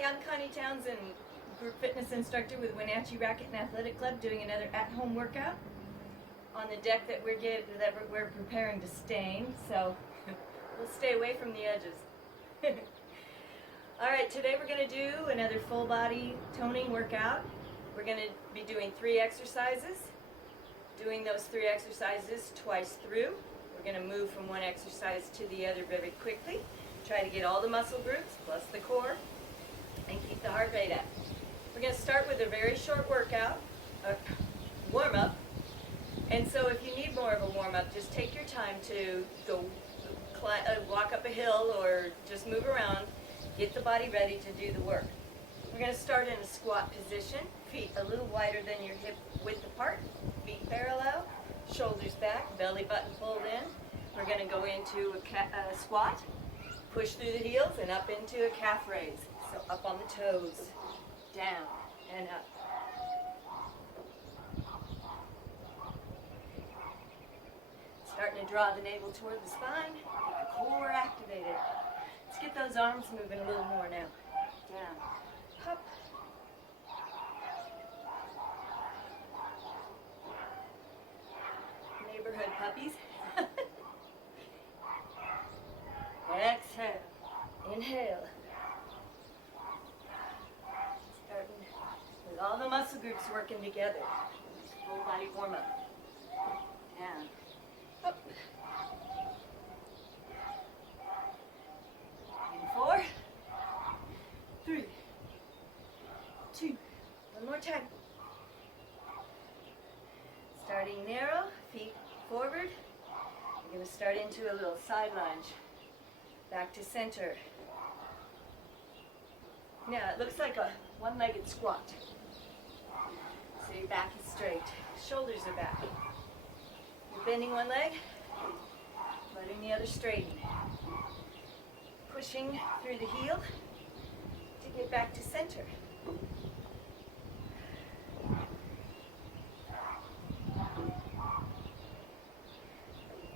Hi, I'm Connie Townsend, group fitness instructor with Wenatchee Racquet Athletic Club, doing another at-home workout on the deck that we're preparing to stain, so we'll stay away from the edges. Alright, today we're going to do another full body toning workout. We're going to be doing 3 exercises, doing those 3 exercises twice through. We're going to move from one exercise to the other very quickly. Try to get all the muscle groups plus the core and keep the heart rate up. We're going to start with a very short workout, a warm-up. And so if you need more of a warm-up, just take your time to go walk up a hill or just move around. Get the body ready to do the work. We're going to start in a squat position, feet a little wider than your hip width apart, feet parallel, shoulders back, belly button pulled in. We're going to go into a squat, push through the heels and up into a calf raise. So up on the toes, down and up. Starting to draw the navel toward the spine, get the core activated. Let's get those arms moving a little more now. Down, up. Neighborhood puppies. Exhale, inhale. Starting with all the muscle groups working together. Full body warm up. Down, up. In 4, 3, 2, one more time. Starting narrow, feet forward. We're going to start into a little side lunge. Back to center. Now it looks like a one-legged squat. So your back is straight, shoulders are back. You're bending one leg, letting the other straighten. Pushing through the heel to get back to center.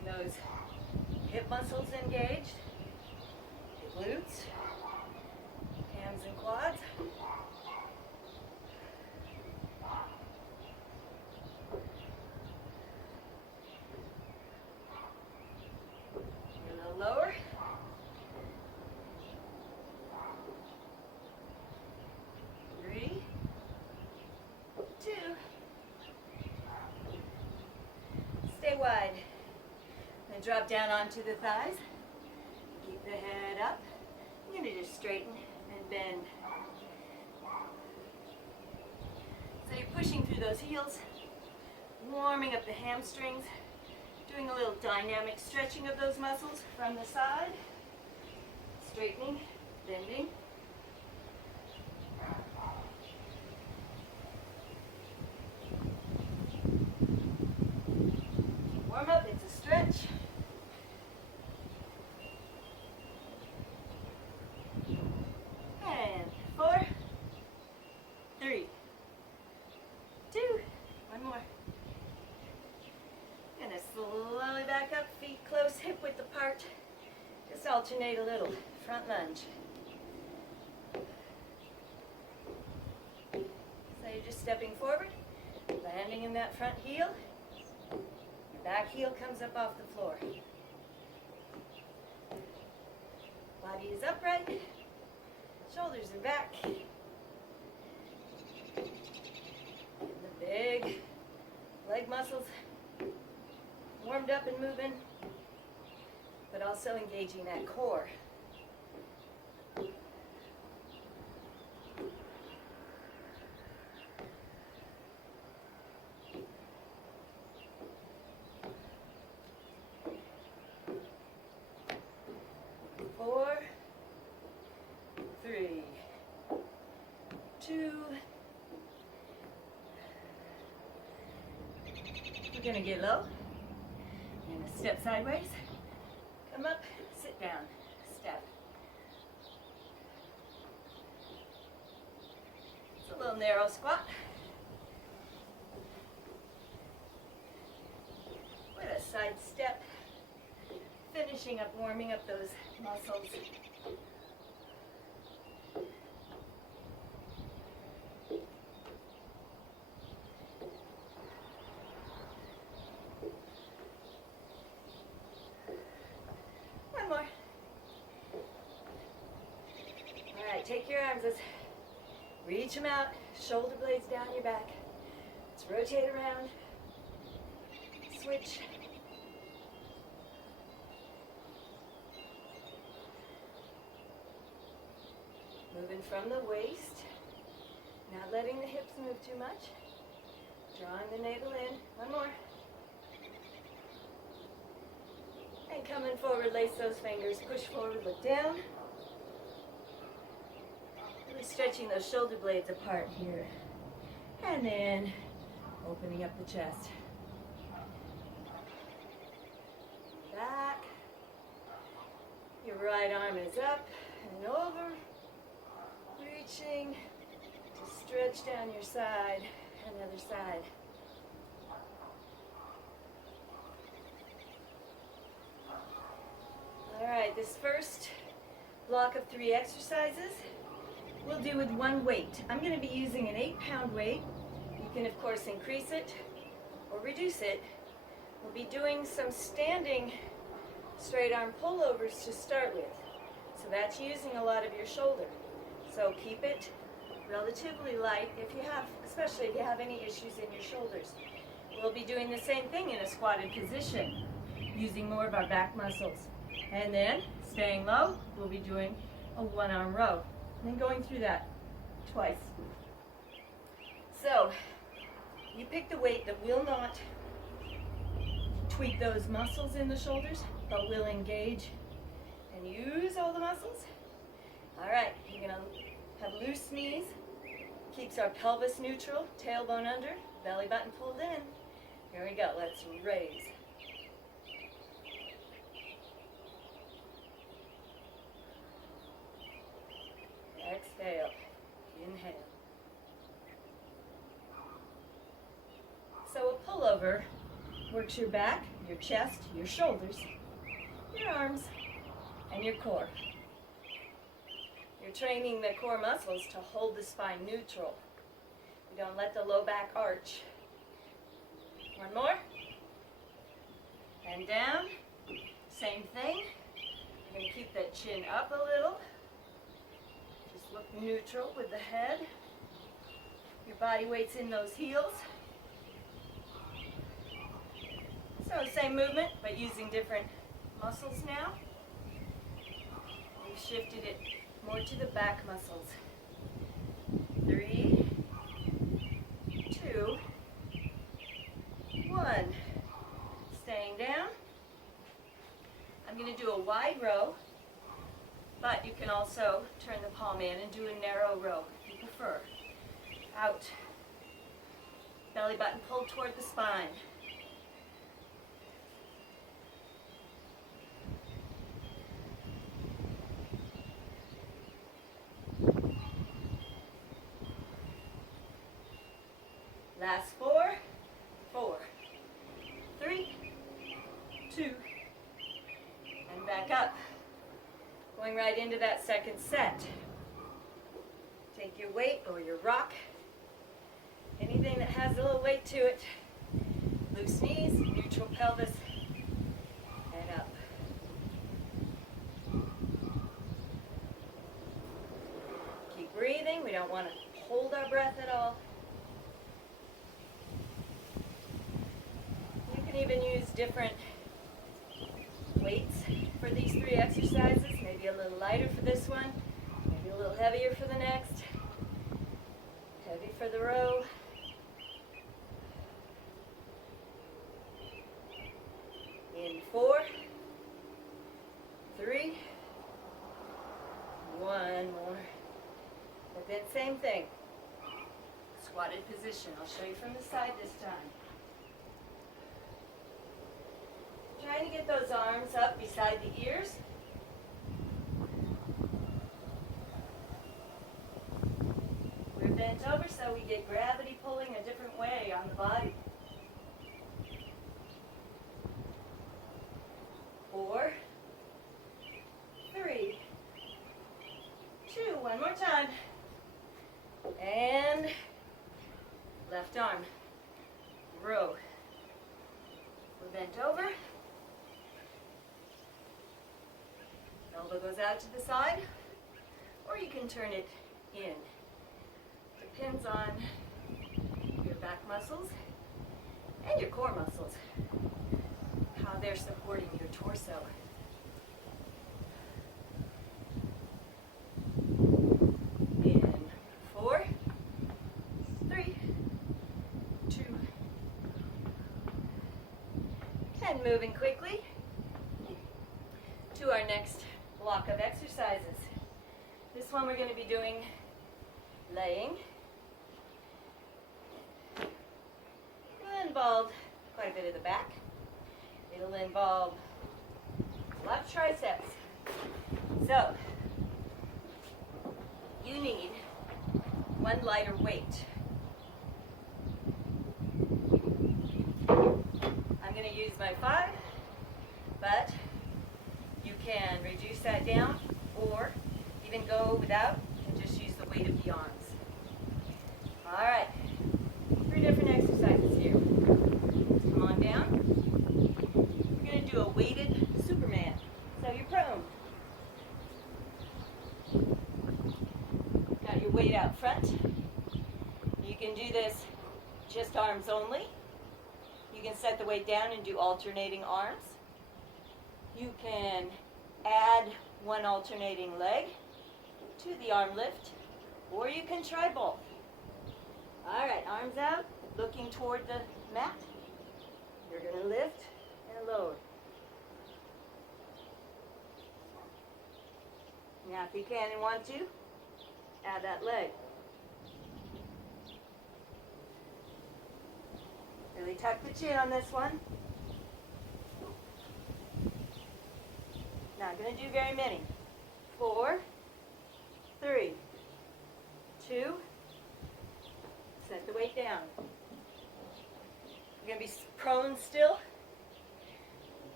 Those hip muscles engaged, glutes, hams and quads. A little lower. Three, 2. Stay wide. And drop down onto the thighs. Keep the head up. You're going to just straighten and bend. So you're pushing through those heels, warming up the hamstrings, doing a little dynamic stretching of those muscles from the side, straightening, bending. Warm up, it's a stretch. And 4, 3, 2, one more. Gonna slowly back up, feet close, hip width apart. Just alternate a little. Front lunge. So you're just stepping forward, landing in that front heel. Your back heel comes up off the floor. Body is upright. Shoulders are back. The big leg muscles warmed up and moving, but also engaging that core. Four, 3, 2. We're going to get low. You're going to step sideways. Come up, sit down, step. It's a little narrow squat. With a side step. Finishing up, warming up those muscles. arms. Let's reach them out, shoulder blades down your back. Let's rotate around, switch. Moving from the waist, not letting the hips move too much. Drawing the navel in. One more. And coming forward, lace those fingers, push forward, look down. Really stretching those shoulder blades apart here. And then opening up the chest. Back. Your right arm is up and over. Reaching to stretch down your side and the other side. All right, this first block of 3 exercises we'll do with one weight. I'm going to be using an 8-pound weight. You can, of course, increase it or reduce it. We'll be doing some standing straight arm pullovers to start with. So that's using a lot of your shoulder. So keep it relatively light if you have, especially if you have any issues in your shoulders. We'll be doing the same thing in a squatted position, using more of our back muscles. And then, staying low, we'll be doing a 1-arm row. And then going through that twice. So, you pick the weight that will not tweak those muscles in the shoulders, but will engage and use all the muscles. All right, you're gonna have loose knees, keeps our pelvis neutral, tailbone under, belly button pulled in. Here we go, let's raise. Exhale, inhale. So a pullover works your back, your chest, your shoulders, your arms, and your core. You're training the core muscles to hold the spine neutral. You don't let the low back arch. One more. And down. Same thing. You're going to keep that chin up a little. Just look neutral with the head. Your body weight's in those heels. So same movement, but using different muscles now. We've shifted it more to the back muscles. 3, 2, 1. Staying down. I'm going to do a wide row, but you can also turn the palm in and do a narrow row if you prefer. Out. Belly button pulled toward the spine. Last 4, 4, 3, 2, and back up. Going right into that second set. Take your weight or your rock, anything that has a little weight to it. Loose knees, neutral pelvis, and up. Keep breathing. We don't want to hold our breath at all. Even use different weights for these 3 exercises. Maybe a little lighter for this one, maybe a little heavier for the next. Heavy for the row. In 4, 3, 1 more. But then same thing. Squatted position. I'll show you from the side this time. Trying to get those arms up beside the ears. We're bent over so we get gravity pulling a different way on the body. 4, 3, 2, one more time. And left arm, row. We're bent over. Elbow goes out to the side, or you can turn it in. Depends on your back muscles and your core muscles, how they're supporting your torso. In 4, 3, 2, and moving quickly to our next block of exercises. This one we're going to be doing laying. It'll involve quite a bit of the back. It'll involve a lot of triceps. So, you need one lighter weight. I'm going to use my 5, but you can reduce that down or even go without and just use the weight of the arms. All right, 3 different exercises here. Come on down. We're going to do a weighted Superman. So you're prone. Got your weight out front. You can do this just arms only. You can set the weight down and do alternating arms. You can add one alternating leg to the arm lift, or you can try both. All right, arms out, looking toward the mat. You're going to lift and lower. Now, if you can and want to, add that leg. Really tuck the chin on this one. Not going to do very many. 4, 3, 2, set the weight down. We're going to be prone still,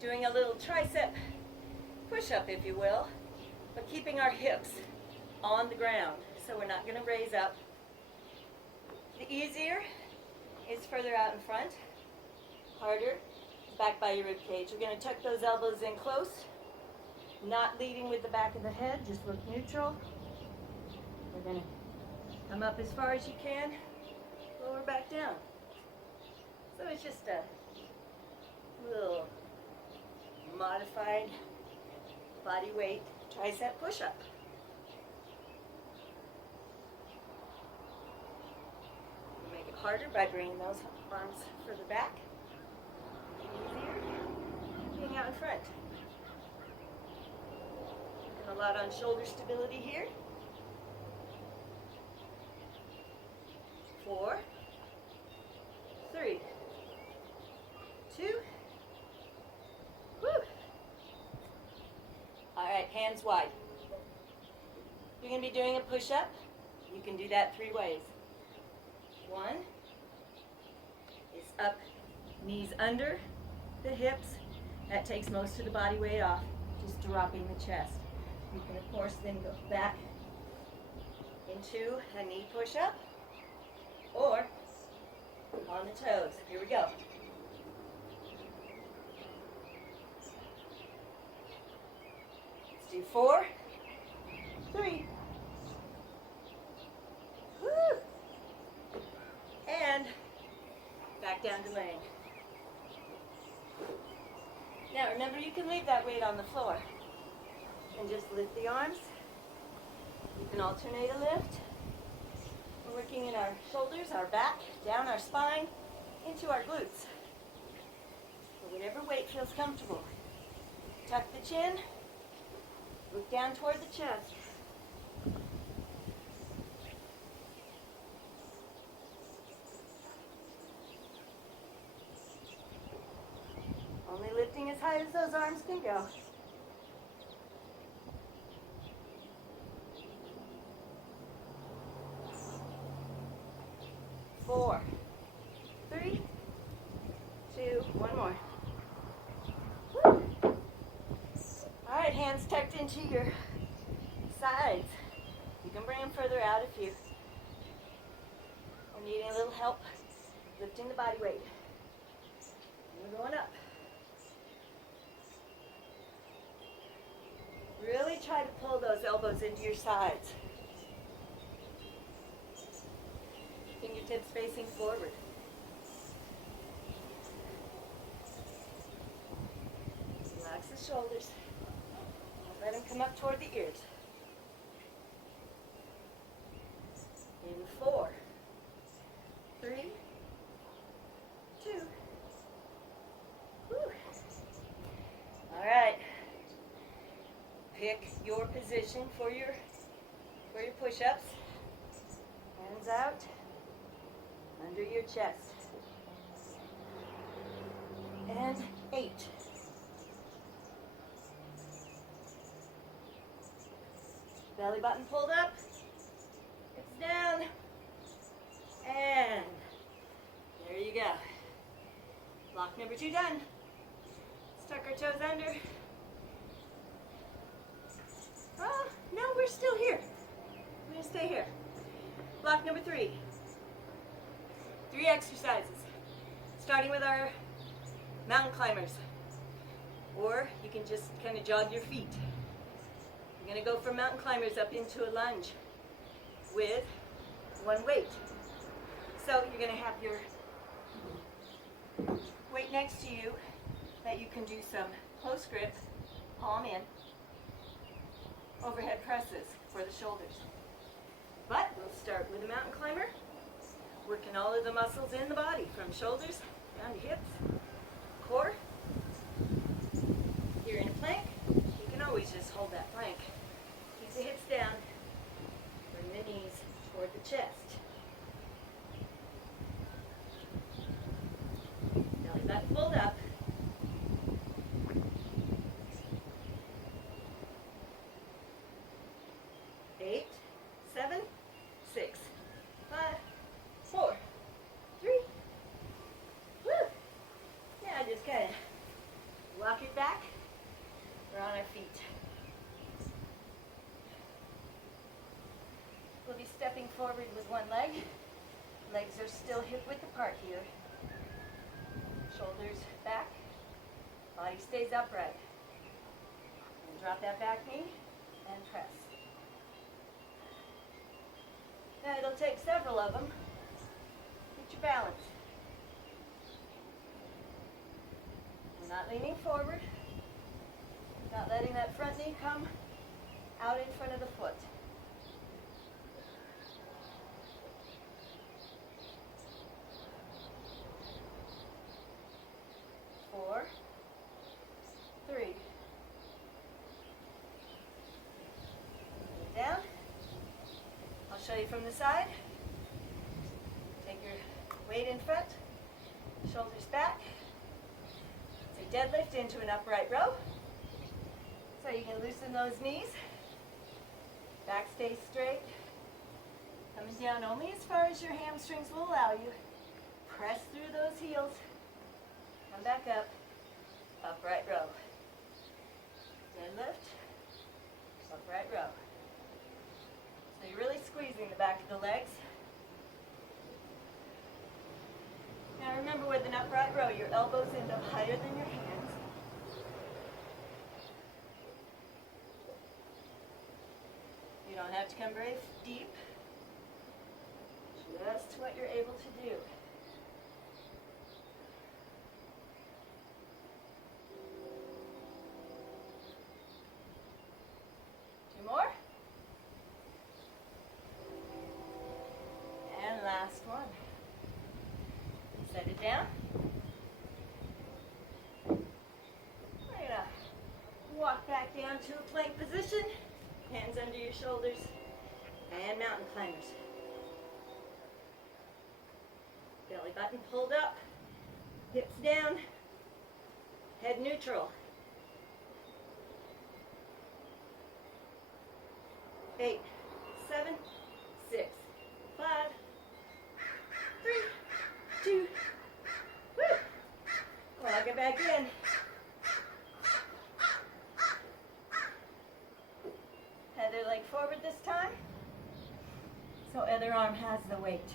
doing a little tricep push-up, if you will, but keeping our hips on the ground, so we're not going to raise up. The easier is further out in front, harder back by your rib cage. We're going to tuck those elbows in close, not leading with the back of the head, just look neutral. We're going to come up as far as you can, lower back down. So it's just a little modified body weight tricep push-up. Make it harder by bringing those arms further back. Easier being out in front. Working a lot on shoulder stability here. 4, 3, 2. Woo. All right, hands wide. You're going to be doing a push-up. You can do that 3 ways. 1 is up, knees under the hips. That takes most of the body weight off, just dropping the chest. You can, of course, then go back into a knee push-up or on the toes. Here we go. Let's do 4, 3. Woo! And back down to laying. Now remember, you can leave that weight on the floor and just lift the arms. You can alternate a lift. We're working in our shoulders, our back, down our spine, into our glutes. So whatever weight feels comfortable. Tuck the chin, look down toward the chest. Only lifting as high as those arms can go. 4, 3, 2, 1 more. Woo. All right, hands tucked into your sides. You can bring them further out if you are needing a little help lifting the body weight. And we're going up. Really try to pull those elbows into your sides. hips facing forward. Relax the shoulders. Let them come up toward the ears. In 4, 3, 2. Whew. All right. Pick your position for your push-ups. Hands out under your chest. And 8. Belly button pulled up. Hips down. And there you go. Block number 2 done. Let's tuck our toes under. Oh, no, we're still here. We're going to stay here. Block number 3. 3 exercises. Starting with our mountain climbers. Or you can just kind of jog your feet. You're going to go from mountain climbers up into a lunge with 1 weight. So you're going to have your weight next to you that you can do some close grip, palm in, overhead presses for the shoulders. But we'll start with a mountain climber, working all of the muscles in the body, from shoulders down to hips, core. If you're in a plank, you can always just hold that plank. Keep the hips down, bring the knees toward the chest. Belly button pulled up. Stepping forward with one leg. Legs are still hip width apart here. Shoulders back. Body stays upright. And drop that back knee and press. Now it'll take several of them. Get your balance. We're not leaning forward. Not letting that front knee come out in front of the foot. 4, 3. Down. I'll show you from the side. Take your weight in front, shoulders back. It's a deadlift into an upright row. So you can loosen those knees. Back stays straight. Coming down only as far as your hamstrings will allow you. Press through those heels. Come back up, upright row. Deadlift, upright row. So you're really squeezing the back of the legs. Now remember, with an upright row, your elbows end up higher than your hands. You don't have to come very deep. Just what you're able to do. More. And last one. Set it down. We're going to walk back down to a plank position. Hands under your shoulders. And mountain climbers. Belly button pulled up. Hips down. Head neutral. 8, 7, 6, 5, 3, 2. Woo! Walk it back in. Other leg forward this time. So other arm has the weight.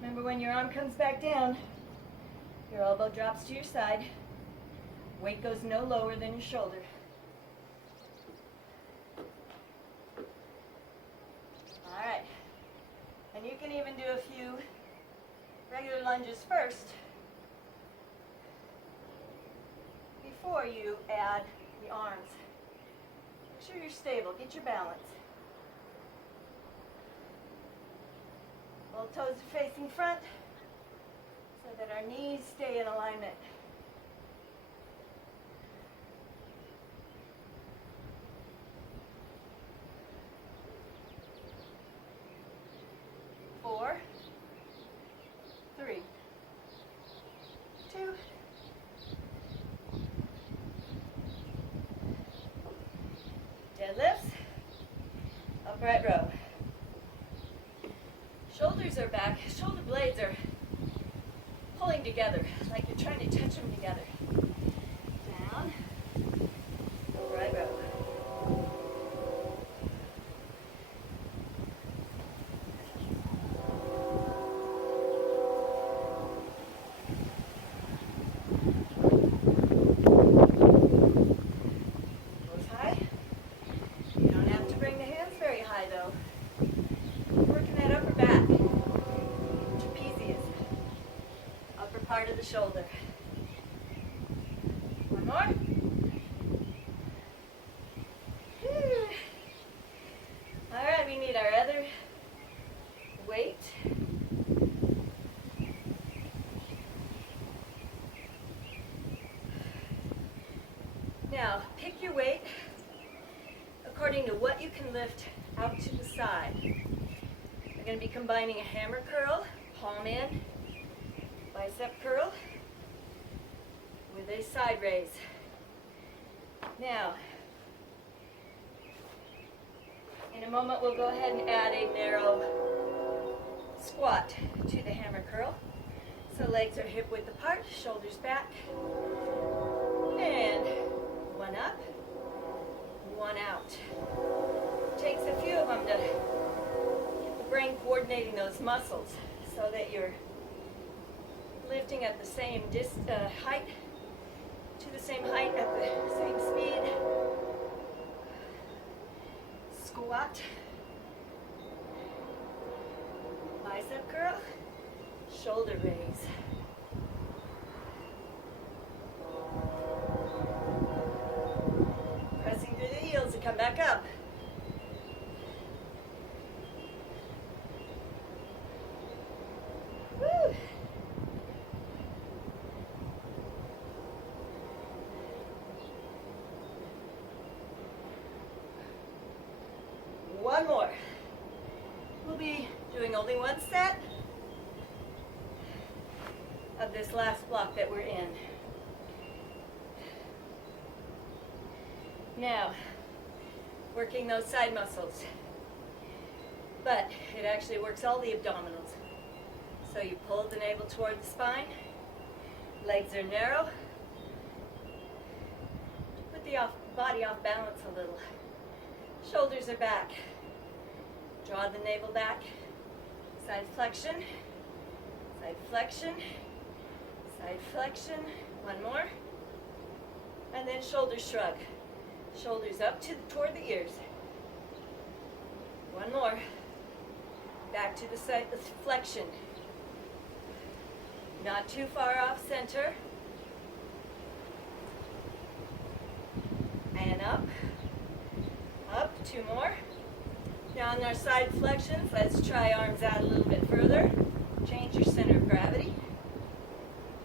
Remember, when your arm comes back down, your elbow drops to your side. Weight goes no lower than your shoulder. And you can even do a few regular lunges first before you add the arms. Make sure you're stable, get your balance. Both toes are facing front so that our knees stay in alignment. Four, three, two, deadlifts, upright row. Shoulders are back, shoulder blades are pulling together, like you're trying to touch them together. Down, upright row. Goes high. You don't have to bring the hands very high though. Working that upper back, trapezius, upper part of the shoulder. One more. Whew. All right, we need our other weight. Now, pick your weight according to what you can lift out to the side. We're going to be combining a hammer curl, palm in, bicep curl, with a side raise. Now, in a moment we'll go ahead and add a narrow squat to the hammer curl. So legs are hip width apart, shoulders back, and one up, one out. Takes a few of them to get the brain coordinating those muscles so that you're lifting at the same height, to the same height at the same speed. Squat, bicep curl, shoulder raise. Pressing through the heels to come back up. Woo! One more. We'll be doing only one set of this last block that we're in. Now, working those side muscles, but it actually works all the abdominals. So you pull the navel toward the spine, legs are narrow, put the body off balance a little. Shoulders are back. Draw the navel back. Side flexion, side flexion, side flexion. One more. And then shoulder shrug. Shoulders up toward the ears. One more. Back to the side flexion. Not too far off center. And up. Up, two more. Now on our side flexions, let's try arms out a little bit further. Change your center of gravity.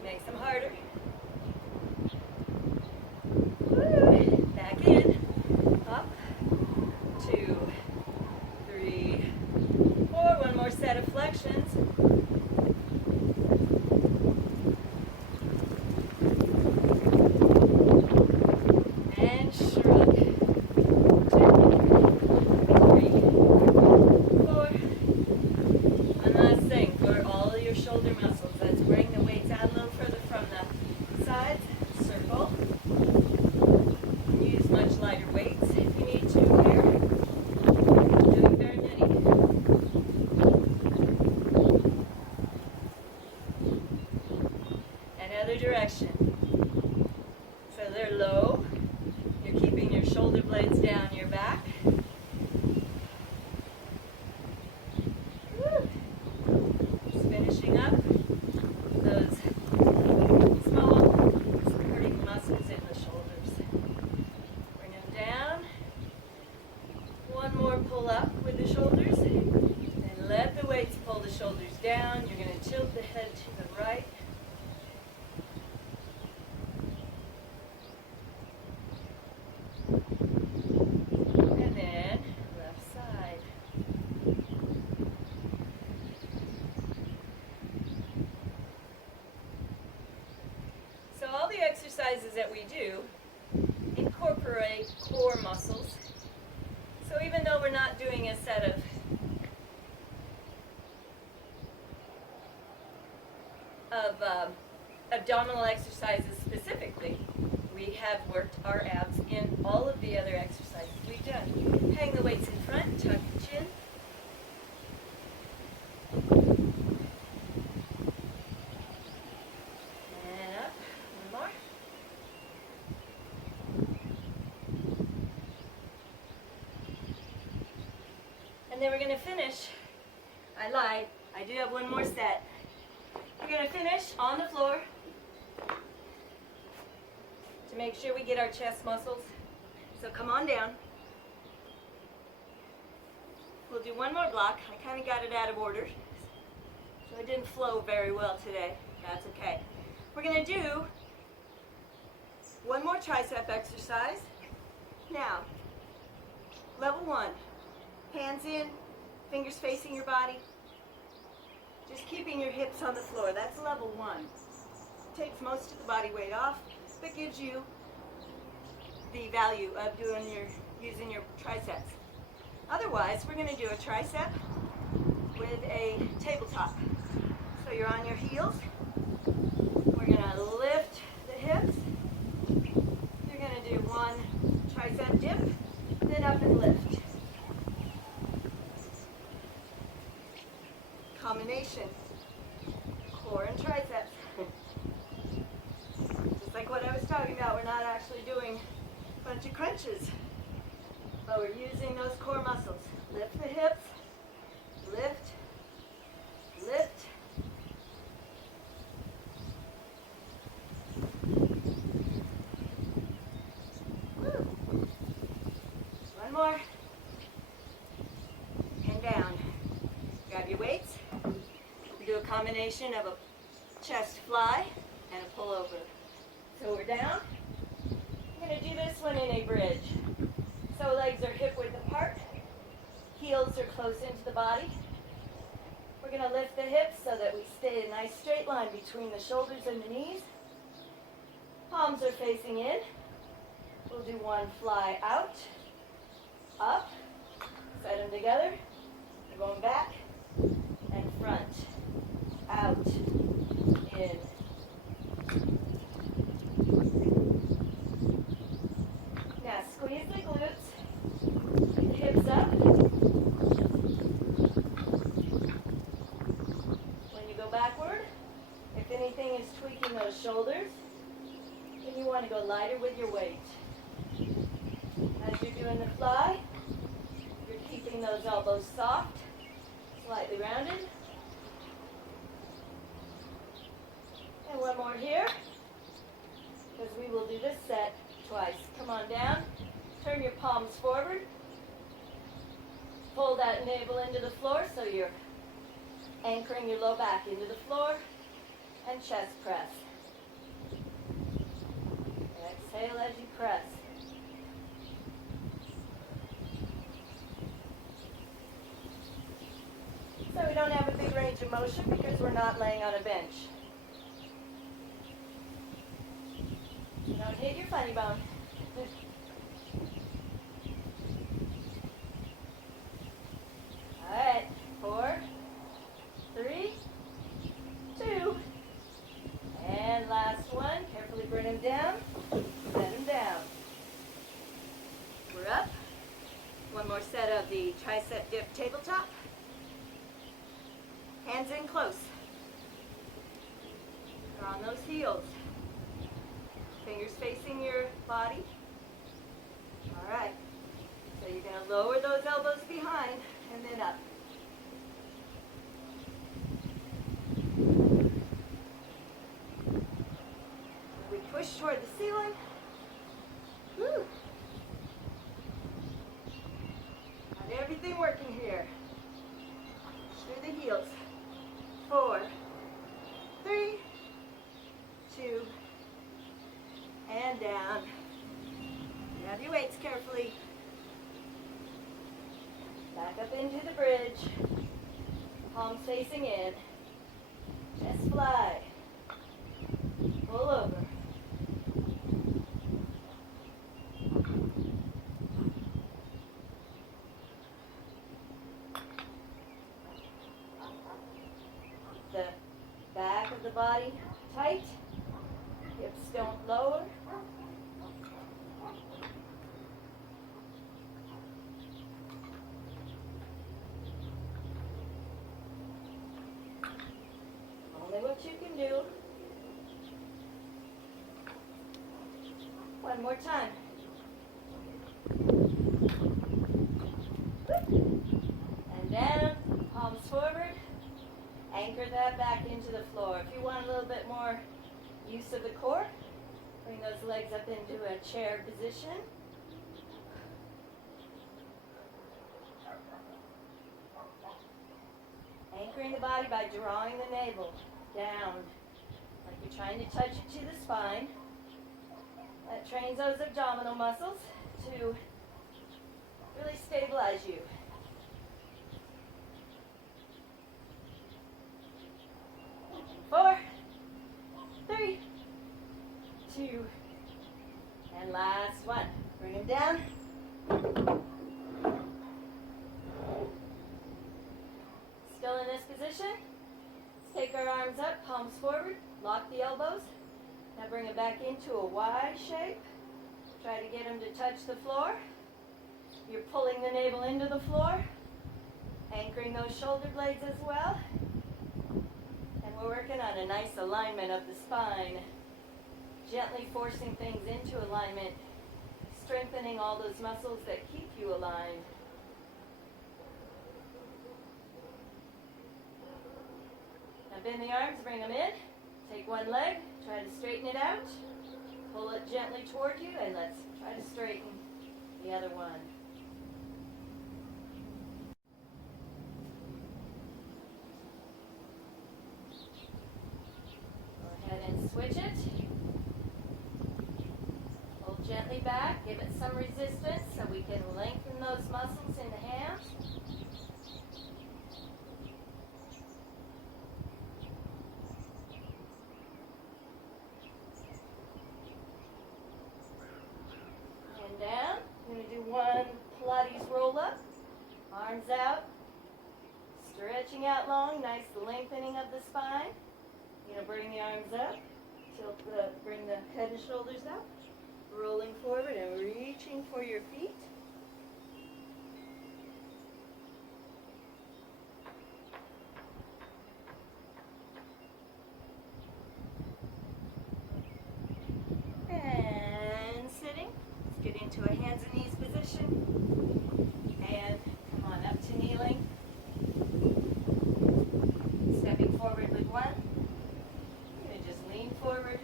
Makes them harder. Woo. Back in. Up. 2, 3, 4. One more set of flexions. And shrug. 2, 3, 4. One last thing for all your shoulder muscles. Let's bring the weights out a little further from the sides. Circle. Use much lighter weights if you need to here. Doing very many. And other direction. So they're low. You're keeping your shoulder blades down your back. Woo. exercises that we do incorporate core muscles. So even though we're not doing a set of abdominal exercises specifically, we have worked our abs in all of the other exercises we've done. Hang the weights in front, tuck the chin. And up, one more. And then we're going to finish. I lied, I do have one more set. We're going to finish on the floor to make sure we get our chest muscles. So come on down. We'll do one more block. I kind of got it out of order, so it didn't flow very well today. That's okay. We're going to do one more tricep exercise. Now, level 1. Hands in, fingers facing your body. Just keeping your hips on the floor. That's level 1. Takes most of the body weight off, but gives you the value of using your triceps. Otherwise, we're going to do a tricep with a tabletop. So you're on your heels. We're going to lift the hips. You're going to do one tricep dip, then up and lift. Combination, core and triceps. Just like what I was talking about, we're not actually doing a bunch of crunches, but we're using those core muscles. Lift the hips, lift, lift. Woo. One more. And down. Grab your weights. Do a combination of a chest fly and a pullover. So we're down. I'm going to do this one in a bridge. So legs are hip width apart. Heels are close into the body. We're going to lift the hips so that we stay a nice straight line between the shoulders and the knees. Palms are facing in. We'll do one fly out, up, set them together. We're going back and front. Out, in. Now squeeze the glutes, get the hips up. When you go backward, if anything is tweaking those shoulders, then you want to go lighter with your weight. As you're doing the fly, you're keeping those elbows soft, slightly rounded. And one more here, because we will do this set twice. Come on down, turn your palms forward, pull that navel into the floor so you're anchoring your low back into the floor, and chest press. Exhale as you press. So we don't have a big range of motion because we're not laying on a bench. Don't hit your funny bone. All right, 4, 3, 2, and last one. Carefully bring them down, set them down. We're up. One more set of the tricep dip tabletop. Hands in close. You're on those heels. Fingers facing your body. All right. So you're going to lower those elbows behind and then up. We push toward the ceiling. Woo. Got everything working here. Through the heels. 4, 3, 2, and down. Grab your weights carefully. Back up into the bridge. Palms facing in. Chest fly. Pull over. body tight, hips don't lower. Only what you can do. One more time. And down, palms forward. Anchor that back into the floor. If you want a little bit more use of the core, bring those legs up into a chair position. Anchoring the body by drawing the navel down, like you're trying to touch it to the spine. That trains those abdominal muscles to really stabilize you. 4, 3, 2, and last one. Bring them down. Still in this position. Let's take our arms up, palms forward, lock the elbows. Now bring them back into a Y shape. Try to get them to touch the floor. You're pulling the navel into the floor, anchoring those shoulder blades as well. And we're working on a nice alignment of the spine, gently forcing things into alignment, strengthening all those muscles that keep you aligned. Now bend the arms, bring them in. Take one leg, try to straighten it out. Pull it gently toward you, and let's try to straighten the other one. Go ahead and switch it. Pull gently back, give it some resistance so we can lengthen those muscles in the hands. Down. I'm going to do one Pilates Roll-Up. Arms out. Stretching out long. Nice lengthening of the spine. You're going to bring the arms up. Bring the head and shoulders up. Rolling forward and reaching for your feet. And sitting. Get into a hands and knees position, and come on up to kneeling. Stepping forward with one. You're going to just lean forward.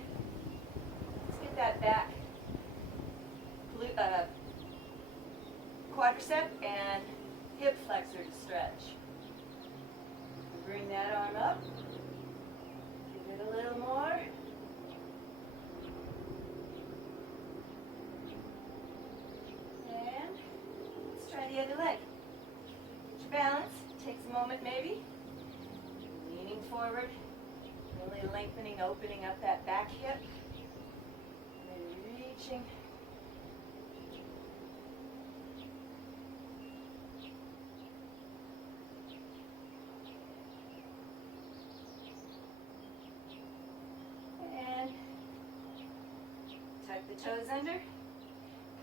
Let's get that back quadricep and hip flexor to stretch. Bring that arm up. Give it a little more. The other leg. Get your balance. Takes a moment maybe. Leaning forward. Really lengthening, opening up that back hip. And then reaching. And tuck the toes under.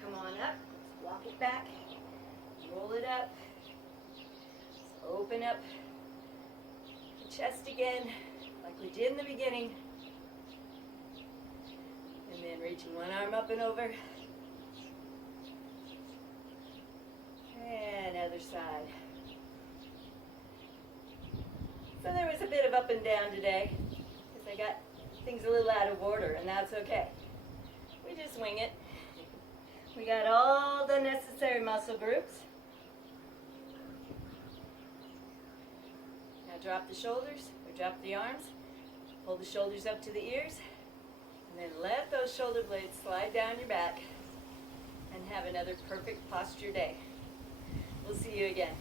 Come on up. Walk it back. Roll it up. Open up the chest again, like we did in the beginning. And then reaching one arm up and over. And other side. So there was a bit of up and down today, because I got things a little out of order, and that's okay. We just wing it. We got all the necessary muscle groups. Drop the shoulders, or drop the arms, pull the shoulders up to the ears, and then let those shoulder blades slide down your back, and have another perfect posture day. We'll see you again.